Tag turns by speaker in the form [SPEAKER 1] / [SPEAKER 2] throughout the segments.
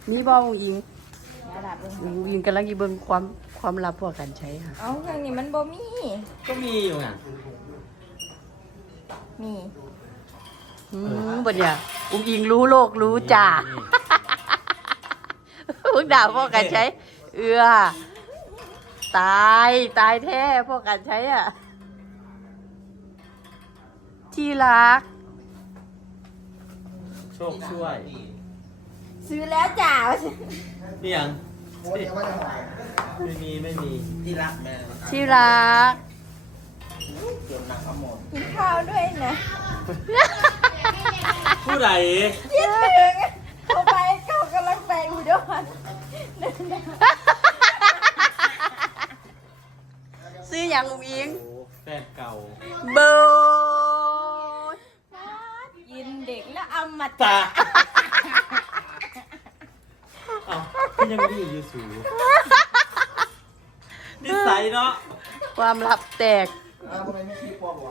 [SPEAKER 1] นี่บ่องอิง
[SPEAKER 2] ระดับ
[SPEAKER 1] อิงกำลังอยู่เบิ่งความลับพวกกันใช้ค่ะ
[SPEAKER 2] เอาเครื่องนี้มันบ่มี
[SPEAKER 3] ก็มีอยู่อ่ะ
[SPEAKER 2] มี
[SPEAKER 1] บ่เนี่ยอิงรู้โลกรู้จ่าพวกด่าพวกกันใช้ ตายแท้พวกกันใช้อ่ะที่รัก
[SPEAKER 3] โชคช่วย
[SPEAKER 2] ซื้อแล้วจ้า
[SPEAKER 3] นี่ยังไม่มีที่รักแม่
[SPEAKER 1] ที่รัก
[SPEAKER 3] เกี่ยวหนักเอาหมด
[SPEAKER 2] กินข้าวด้วยนะ
[SPEAKER 3] ผู้ใด
[SPEAKER 2] คิดถึงเขาไปเขากำลังไปอุดร
[SPEAKER 1] ซื้ออย่างอิง
[SPEAKER 3] โอ้แฟนเก่า
[SPEAKER 1] เบอร์
[SPEAKER 2] กินเด็กแล้วอมตะ
[SPEAKER 3] ตาเอ้าก็ยังดีอยู่สูงนิสัยเนาะ
[SPEAKER 1] ความลับแตก
[SPEAKER 4] ทำไมไม่ขี้ปอกวะ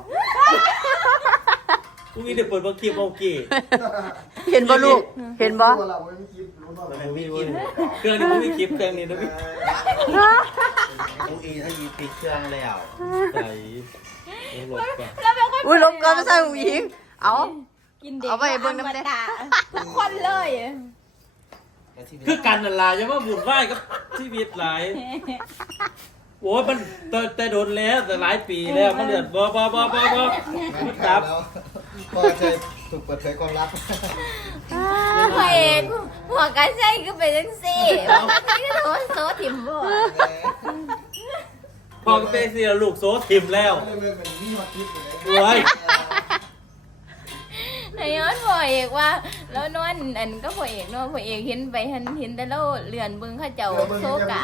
[SPEAKER 3] พรุ่งนี้เดี๋ยวเปิดบังคีบโอเค
[SPEAKER 1] เห็นบ่ลูก เห็นบ่
[SPEAKER 4] ตัวเราไม่ขี้รู้ป่ะ
[SPEAKER 3] แต่ไม่มีเครื่องนี้ไม่มีคลิปเครื่องนี้นะพี่
[SPEAKER 5] ลูกอีถ้ายีปิดเครื่องแล้ว
[SPEAKER 3] ใส่หลบก่อน
[SPEAKER 2] แล้วเป็นคน
[SPEAKER 1] อุ้ยลบก่อนไม่ใช่อิงเอา
[SPEAKER 2] กินเด็ก
[SPEAKER 1] เอาไปเบิ่งน้ำแดง
[SPEAKER 2] ทุกคนเลย
[SPEAKER 3] คือกันนั่นล่ะอย่ามาบุญไหว้กับชีวิตหลายโอ้ยมันแต่โดนแล้วแต่หลายปีแล้วมันเดือดบ่มันดับ
[SPEAKER 4] พ่อเคยถูกเปิดเผยความลับ
[SPEAKER 2] พระเอกหัวกันใช่ก็เป็นจังซี่นี่ก็โซถิ่มบ่
[SPEAKER 3] พอก็เป็นสิลูกโซทิมแล้ว
[SPEAKER 4] ไม่ได้เป็นนี่มาคิดเลย
[SPEAKER 3] โอ้ย
[SPEAKER 2] นายย้อนพระเอกว่าแล้วนอนอันก็พระเอกเนาะพระเอกเห็นไปเห็นแต่เราเลื่อนเบิ่งเขาเจ้าโซกะ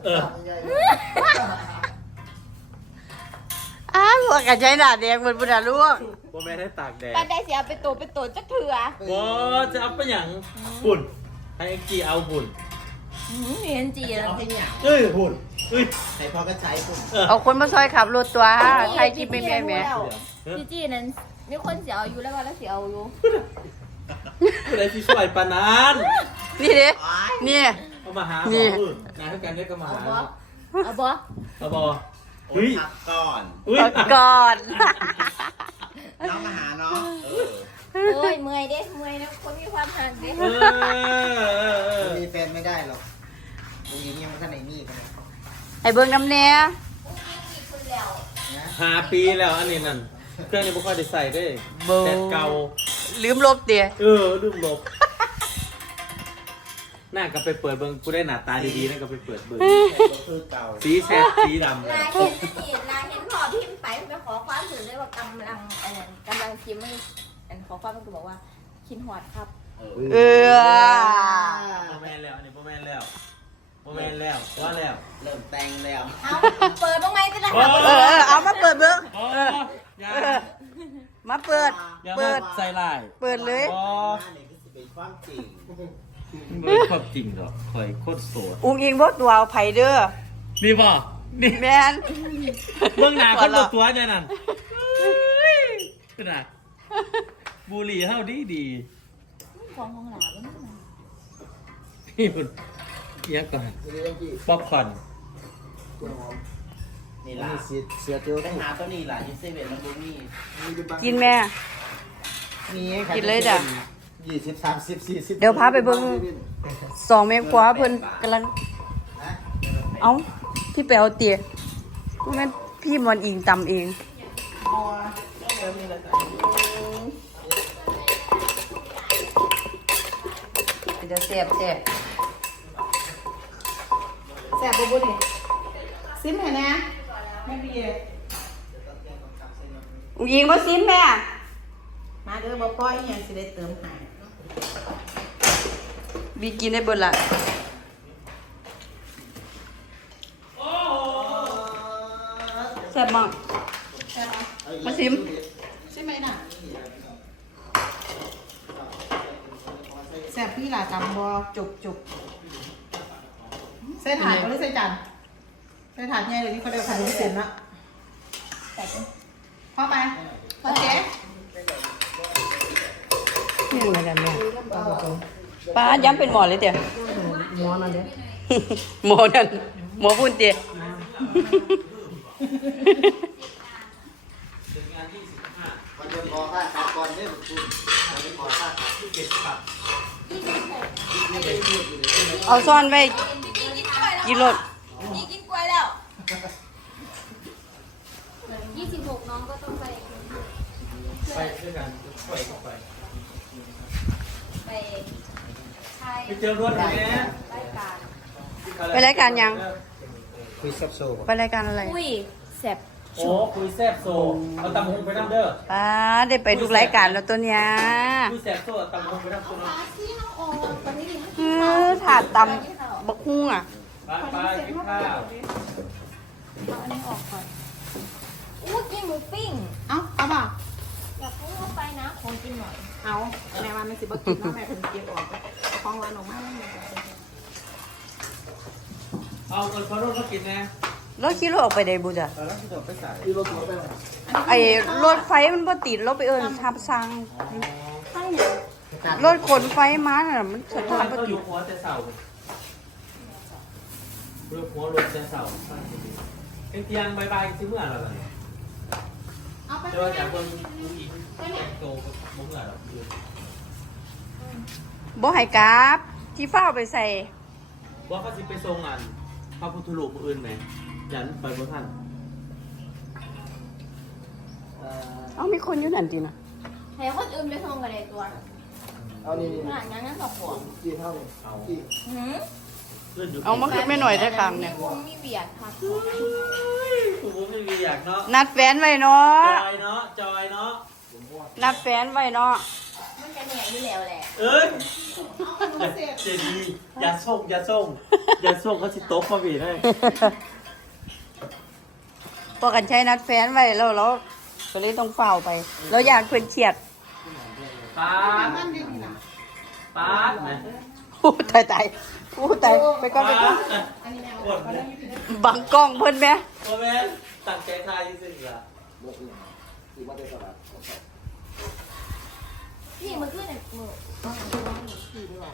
[SPEAKER 1] พวกกันใช้หน้าแดงเหมือนบุญดาลูก
[SPEAKER 3] บ่แม่นให้ตากแดด
[SPEAKER 2] ปานได้สิเอาไปโตจักเถื่อ
[SPEAKER 3] บ่จะเอาไปหยังบุญให้กี่เอาบุญ
[SPEAKER 2] เห็นจีแล้ว
[SPEAKER 5] เอาให้หยัง
[SPEAKER 3] เอ้ยบุญเอ้ย
[SPEAKER 5] ให้พ่อก็ใช้ปุ่ม
[SPEAKER 1] เอาคนมาซอยขับรถตัวใครคิดไม่แม่แม่
[SPEAKER 2] จีนั้นมีคนเสียเอาอยู่แล้วว่าแล้วเสียเอาอยู่
[SPEAKER 3] ผู้ใดที่ช่วยปานนั้น
[SPEAKER 1] นี่เด้นี่
[SPEAKER 3] เอามาหา
[SPEAKER 1] นี่
[SPEAKER 3] บ่นายเท่ากันได้ก็มา
[SPEAKER 2] เอา
[SPEAKER 3] หา
[SPEAKER 2] บ่เอาบ่
[SPEAKER 3] เอาบ่
[SPEAKER 5] โอ้
[SPEAKER 3] เฮ้
[SPEAKER 5] ย
[SPEAKER 3] ย
[SPEAKER 5] พักก่อน
[SPEAKER 3] เฮ้ย
[SPEAKER 1] ก่อน
[SPEAKER 5] น้องมาหาเนาะ
[SPEAKER 2] โอ้ยเมื่อยเด้เมื่อยนะคนมีความห่างเด้
[SPEAKER 4] มีแฟนไม่ได้หรอกตรงนี้ยังไม่ท่านไหนนี่กัน
[SPEAKER 1] ให้เบิ่งน้ำแน่
[SPEAKER 3] 5 ปีแล้วอันนี้นั่นเครื่องนี้บ่ค่อยได้ใส่เด้แต่เก่า
[SPEAKER 1] ลืมลบเตี๋ย
[SPEAKER 3] ลืมลบน่าก็ไปเปิดเบิ่งกูได้หน้าตาดีๆนั่นก็ไปเปิดเบิ่ง
[SPEAKER 5] คือเก่า
[SPEAKER 3] สีแซดสีดำ
[SPEAKER 2] ลายเห็นจีลายเห็นพอพิมพ์ไปไปขอความถึงได้ว่ากำลังพิมพ์ไม่ขอความมันก็บอกว่าคินหอดครับ
[SPEAKER 1] เออ
[SPEAKER 3] โมแมนแล้วอันนี้โมแมนแล้วโมแมนแล้วว่าแล้ว
[SPEAKER 5] เริ่มแต่งแล้ว
[SPEAKER 2] เอาเปิดบ้างไหมจะได้
[SPEAKER 1] เอามาเปิดเบิ่ง
[SPEAKER 3] อย่า
[SPEAKER 1] มาเปิด
[SPEAKER 3] อย่า
[SPEAKER 1] เปิด
[SPEAKER 3] ใส่ลาย
[SPEAKER 1] เปิดเลย
[SPEAKER 3] อ๋อ
[SPEAKER 5] หน้าเนี่ยคือเป็นความจริง
[SPEAKER 3] ไม่เป็นความจริงหรอกคอยโคตรโสด
[SPEAKER 1] อุ้งอิงบ่ตัวเอาไผเด้อ
[SPEAKER 3] นี่ป่ะนี่
[SPEAKER 1] แม่น
[SPEAKER 3] เบื้องหน้าคนตัวตัวเนี่ยนั่นขนาดบุหรี่เท่าดี
[SPEAKER 2] ของของหลาบ้าง
[SPEAKER 3] พี่บุญเยี่ยก่อน
[SPEAKER 4] เรื่องกี่
[SPEAKER 3] ป๊อปคอร์น
[SPEAKER 4] ตัวหอม
[SPEAKER 5] นี่ล่ะ
[SPEAKER 4] เสียเจียว
[SPEAKER 5] ได้
[SPEAKER 4] ได้
[SPEAKER 5] หาตัวนี้ล่ะยูเซเว่นมันดูนี่
[SPEAKER 1] กินแม่
[SPEAKER 4] นี่
[SPEAKER 1] กินเลยจ้ะ
[SPEAKER 4] 20 30 40
[SPEAKER 1] เดี๋ยวพาไปเบิ่ง 2 เมตรกว่าเพิ่นกำลัง เอ้าพี่ไปเอาเตี๋ยงั้นพี่มอนอิงตำเองเดี๋ยวเสียบ
[SPEAKER 6] แซ่บบุนี่ซิมเห็นนะไม่ดี
[SPEAKER 1] อุ้งอิงมาซิมแม่
[SPEAKER 6] มาเด้อบ่พ่ออีหยังสิได้เติมให้
[SPEAKER 1] บีกินได้เบิดละแซ่บมาก
[SPEAKER 6] แซ่บ
[SPEAKER 1] มาซิม
[SPEAKER 6] ใช่ไหมน่ะแซ่บพี่ล่ะจำบ่จุกใส่ถาดบ่หรือใส่จานใส่ถาดใหญ่เดี๋ยวนี้เขาเรียกถาดพิเศษละเข้าไปโอเค
[SPEAKER 1] นี่อะไรกันแม่ป้าย้ำเป็นหมอเลยเตี๋ย
[SPEAKER 6] หัวหมอนั่นเด้อ
[SPEAKER 1] หมอนั่นหมอพูดเจ
[SPEAKER 3] เดือนงาน25
[SPEAKER 4] มันจะขอค่าขาดก่อนเนี่ยคุณมันจะขอค่าขาด
[SPEAKER 3] ที่7ครับ
[SPEAKER 4] นี่ไปพูดอยู่เลย
[SPEAKER 1] เอาซ่อนไว้
[SPEAKER 2] กินกล้วยแล้ว
[SPEAKER 1] กินรถ
[SPEAKER 2] นี่กินกล้วยแล้ว26น้องก็ต้องไป
[SPEAKER 3] ไปด้วยกันไปเข้าไป
[SPEAKER 2] ไปใช่
[SPEAKER 3] ไปเจอรถไหม
[SPEAKER 2] รายการ
[SPEAKER 1] ไปรายการยัง
[SPEAKER 4] คุยซับโซ่
[SPEAKER 1] ไปรายการอะไร
[SPEAKER 2] อุ้ยแซ่บ
[SPEAKER 3] โอ้คุยแซ่บโซเอาตำหงไปนั่งเด้อ
[SPEAKER 1] ป้าได้ไปทุกรายการแล้วตัวเนี้ย
[SPEAKER 3] คุยแซ่บโซเอาตำหงไปนั่งตัวนั้น
[SPEAKER 1] ถาดตำบักฮุ้งอ่ะ
[SPEAKER 3] ไปกินข้าว
[SPEAKER 2] เอาอันนี้ออกก่อนอู้กินหมูปิ้ง
[SPEAKER 6] เอาป่ะ
[SPEAKER 2] อยากให้เข้าไปนะของกินหน่อย
[SPEAKER 6] เอาแม่ว่ามันสิบ่กินเนาะแม่เพิ่นเก็บออกเอาของหวานออกมาแล้วแม่
[SPEAKER 3] เอาเงินพอรถมากินนะ
[SPEAKER 1] รถขี่รถออกไปได้บุจ้ะ
[SPEAKER 4] ตอนนั้นที่เราไปใส่ที่เราตัวไปหรอ
[SPEAKER 1] ไอ้รถไฟมันบ่ติดเราไปเอิ้นทับซังรถขนไฟมาน่ะมันสะท้อนบ่
[SPEAKER 3] เขาอ
[SPEAKER 1] ติ
[SPEAKER 3] ยู่
[SPEAKER 1] ด
[SPEAKER 3] หัวแต่เสาเรือหัวรถแต่เสาเป็นเตียงบายบายซื้อเมื่อไหร่
[SPEAKER 6] เอาไป
[SPEAKER 3] เจอจากคนดูอีกโตเมื่อไหร่หรอ
[SPEAKER 1] บ่ให้กราบที่ฟ้าเอาไปใส่
[SPEAKER 3] ว่าเขาสิไปทรงอันพระพุทธรูปอื่นไหมยันไปบ่ท่าน
[SPEAKER 1] เอ้ามีคนอยู่นั่นติน่ะ
[SPEAKER 2] ให้คนอื่นไปส่งกันเลยตัว
[SPEAKER 4] เอานี่
[SPEAKER 2] ขนาดนั้นนั่นสองขวด
[SPEAKER 4] กี่เท่าเนี่ยกี่
[SPEAKER 2] หืม
[SPEAKER 1] เอามาคือไม่หน่อยได้กลางเนี่ย
[SPEAKER 2] วงมีเบียดค่ะ
[SPEAKER 3] ผมไม่มีอยากเนาะ
[SPEAKER 1] นัดแฟนไว้เนาะ
[SPEAKER 3] จอยเนาะจอยเนาะ
[SPEAKER 1] นัดแฟนไว้เนาะ
[SPEAKER 2] มันจะเหนื่อยอยู่แล้วแหละ
[SPEAKER 3] เอ้ยเจดีอย่าส่งอย่าส่งอย่าส่งเขาสิโต๊ะมาบีให้
[SPEAKER 1] พอกันใช้นัดแฟนไว้แล้วเราก็เลยต้องเฝ้าไปเราอยากเพิ่นเฉียด
[SPEAKER 3] ป๊าด
[SPEAKER 6] มันดีนี่ล่ะ
[SPEAKER 3] ป๊าดนะ
[SPEAKER 1] อู้ตายตายอู้ตายไปก่อนไปก่อน
[SPEAKER 6] อันนี้แม่
[SPEAKER 3] กดเลย
[SPEAKER 1] บังกล้องเพิ่นไหม
[SPEAKER 3] โมเมนตั้งใจทายยิ่งสิละ
[SPEAKER 4] กี่มาได้ตลาด
[SPEAKER 2] พี่มันขึ้นในมือขี่ดีกว่า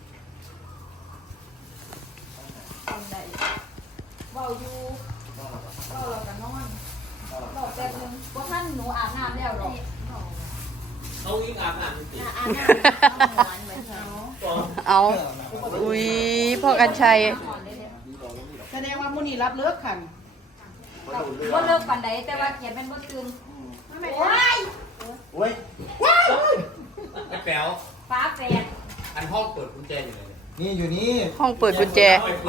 [SPEAKER 2] ทำได้เบาอยู่เบาเรากันนอนเบาแป๊บนึงเพราะท่านหนูอาบน้ำแล้วหรอก
[SPEAKER 3] เขายิ่งอาบน้ำจริง
[SPEAKER 2] อาบน้ำหวานเหมือนเขา
[SPEAKER 1] เอาอุ้ยพ่อกันชัย
[SPEAKER 6] แสดงว่ามื้อนี้รับเลิกคัน
[SPEAKER 2] ว่าเลิกปันใดแต่ว่าเขียนเป็นบ่ตื่นโอ้ย
[SPEAKER 5] โอ้ยไอ้แป๋ว
[SPEAKER 2] ฟ้าแฝด
[SPEAKER 5] อันห้องเปิดกุญแจอยู่ไหนเนี่ย
[SPEAKER 4] นี่อยู่นี่
[SPEAKER 1] ห้องเปิดกุญแจ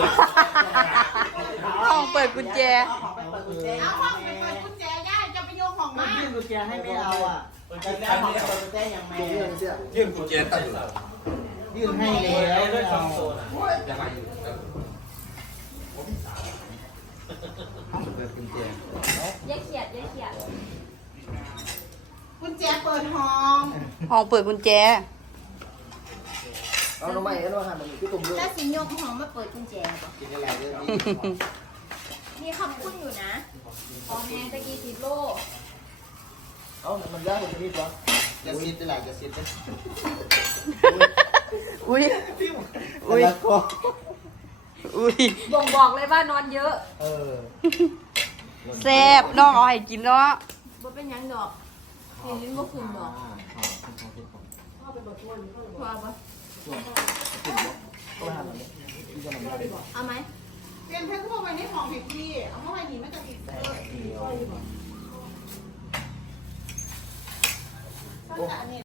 [SPEAKER 1] ห้องเปิดกุญแจ
[SPEAKER 6] เอาห้องไปเปิดกุญแจย่าจะไปโยงของมา
[SPEAKER 4] ยื่นกุญแจให้ไม่เอาอ่ะ
[SPEAKER 5] อันนี้ ยื่นกุญแจตั้งอยู่
[SPEAKER 4] ยื่นให้แล้ว
[SPEAKER 3] ด้วย
[SPEAKER 4] ไม่
[SPEAKER 3] สอ
[SPEAKER 4] เอา
[SPEAKER 3] งโซน
[SPEAKER 5] ยังไงอยู่
[SPEAKER 4] เปิดกุญแจ
[SPEAKER 2] อย่าเขียดอย่าเขียด
[SPEAKER 6] กุญแจเปิดห้อง
[SPEAKER 1] ห้องเปิดกุญแจ
[SPEAKER 4] เอาทำไมกันวะฮะมันคือตุ่มเลือ
[SPEAKER 2] ถ้า
[SPEAKER 4] ด
[SPEAKER 2] สิยกของมาเปิดกุญแจบ่
[SPEAKER 4] กินอะไรเรื่องนี้
[SPEAKER 2] มีคำพูดอยู่นะพอแม่ตะกี้10 โล
[SPEAKER 4] เอามันยากกว่านี้ปะจะซิดได้หลายจะซิดได้
[SPEAKER 1] อุ้ย
[SPEAKER 4] อุ้ยแล้วก็
[SPEAKER 1] อุ้ย
[SPEAKER 2] บ่งบอกเลยว่านอนเยอะ
[SPEAKER 4] เออ
[SPEAKER 1] แซ่บน้องเอาให้กินเนาะ
[SPEAKER 2] บ่เป็นหยังดอกเห็นลิ้นบ่ขึ้นดอกว่าบ่เอาไหม
[SPEAKER 6] เตรียมให้พวกไว้ในห้องผิดที่เอามาไว้นี่มันจะติดเออ